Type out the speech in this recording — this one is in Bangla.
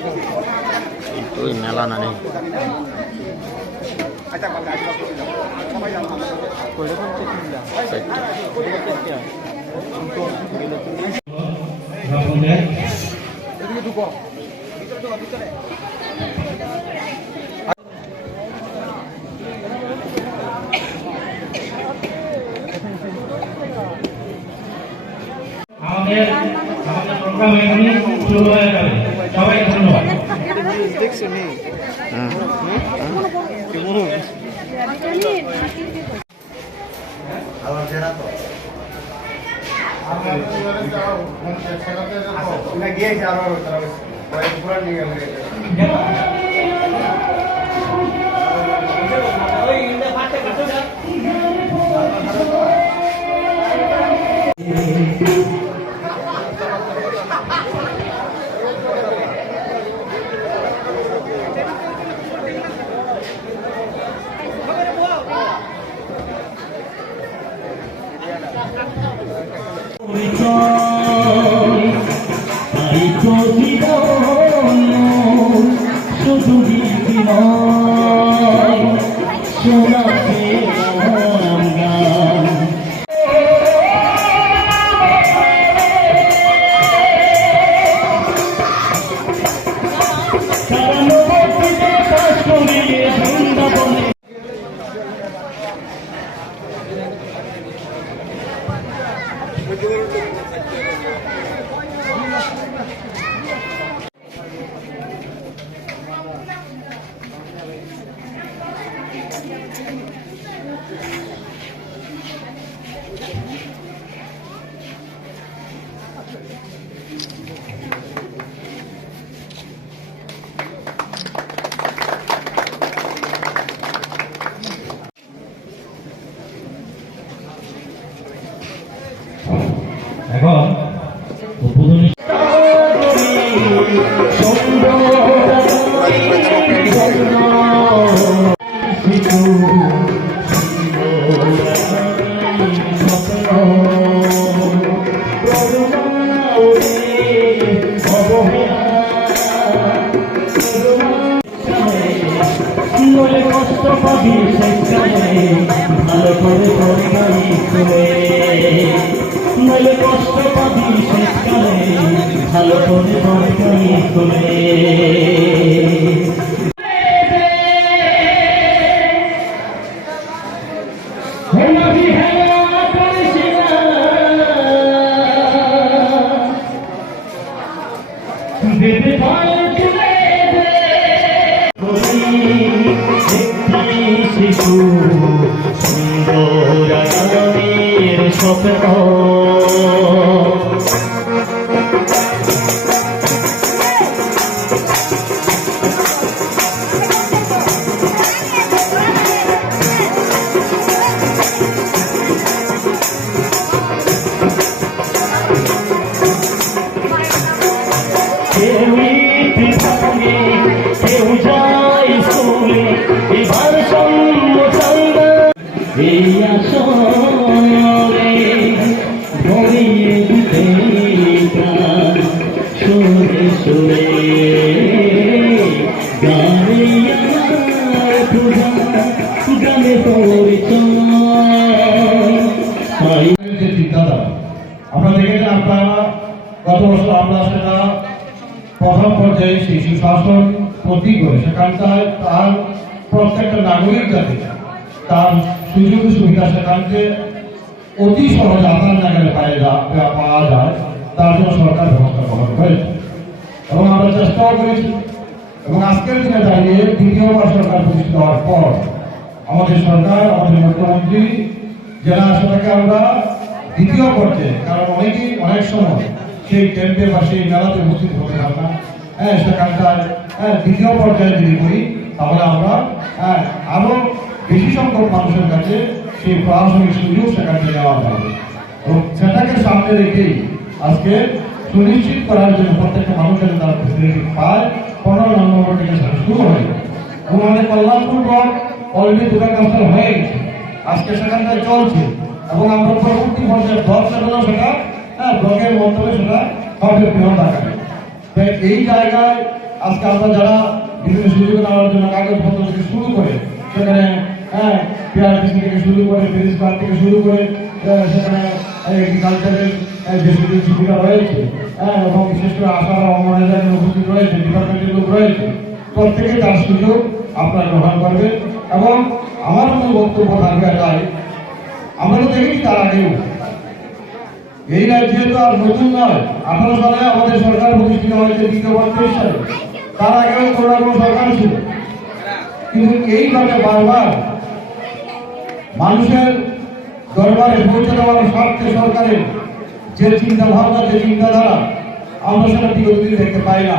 Itu melan nih. আমাদের প্রোগ্রাম এখানে শুরু হয়ে যাবে। সবাই ধন্যবাদ। এখন উদ্বোধনী কষ্ট পাবি সেখানে ভালো করে নইলে কষ্ট পাবি সেখানে ভালো করে করে শিশু সুন্দর স্বপ্ন কেউ যায় স্কুলে এবার এই আসরে ভরিয়ে দিতে সুরে সুরে গানে গানে চিন্তাধারা আপনারা দেখেছেন। আপনারা গত বছর আমরা সেটা প্রথম পর্যায়ে শিশু শাসন প্রতীক করে সেখানটায় তার প্রত্যেকটা নাগরিক যাতে তার সুযোগ সুবিধা সেখানকে অতি সহজে আধার নাগালে পাওয়া যায় তার জন্য সরকার ব্যবস্থা গ্রহণ করেছে এবং আমরা চেষ্টাও করেছি। এবং আজকের দিনে দাঁড়িয়ে দ্বিতীয়বার সরকার প্রতিষ্ঠিত হওয়ার পর আমাদের সরকার আমাদের মুখ্যমন্ত্রী জেলা সেটাকে আমরা দ্বিতীয় পর্যায়ে, কারণ অনেক সময় সেই ক্যাম্পে বা সেই মেলাতে উপস্থিত হতে পারে না, সেখানটায় দ্বিতীয় পর্যায়ে যদি করি তাহলে আমরা আরো বেশি সংখ্যক মানুষের কাছে সেই প্রশাসনিক সুযোগ সেখান থেকে নেওয়া যাবে। এবং সেটাকে সামনে রেখেই আজকে সুনিশ্চিত করার জন্য প্রত্যেকটা মানুষের তারা ফেসিলিটি পায় 15 নম্বর থেকে শুরু হয় এবং আমাদের কল্যাণপুর ব্লক অলরেডি দুটো কাজ হয়ে গেছে, আজকে সেখানটায় চলছে এবং আমরা পরবর্তী পর্যায়ে ব্লক লেভেলেও সেটা ব্লকের মাধ্যমে সেটা হবে বৃহৎ আকারে। এই জায়গায় আজকে আমরা যারা বিভিন্ন সুযোগ নেওয়ার জন্য কাগজপত্র থেকে শুরু করে সেখানে পিআরটিসি থেকে শুরু করে ব্রিজ ক্লাব থেকে শুরু করে সেখানে এগ্রিকালচারের যে সুযোগ সুবিধা রয়েছে এবং বিশেষ করে আশারা অঙ্গনারীরা উপস্থিত রয়েছে, ডিপার্টমেন্টের লোক রয়েছে, প্রত্যেকে তার সুযোগ আপনারা গ্রহণ করবেন। এবং আমার মতো বক্তব্য থাকবে তাই আমরা তো দেখি তার আগেও এই রাজ্যে তো আর নতুন নয়, 18 সালে আমাদের সরকার প্রতিষ্ঠিত হয়েছে 1932 সালে, তার আগেও কোনো কোনো সরকার ছিল, কিন্তু এইভাবে বারবার মানুষের দরবারে পৌঁছে দেওয়ার স্বার্থে সরকারের যে চিন্তা ভাবনা, যে চিন্তাধারা আমরা সেটা বিগত দিন দেখতে পাই না।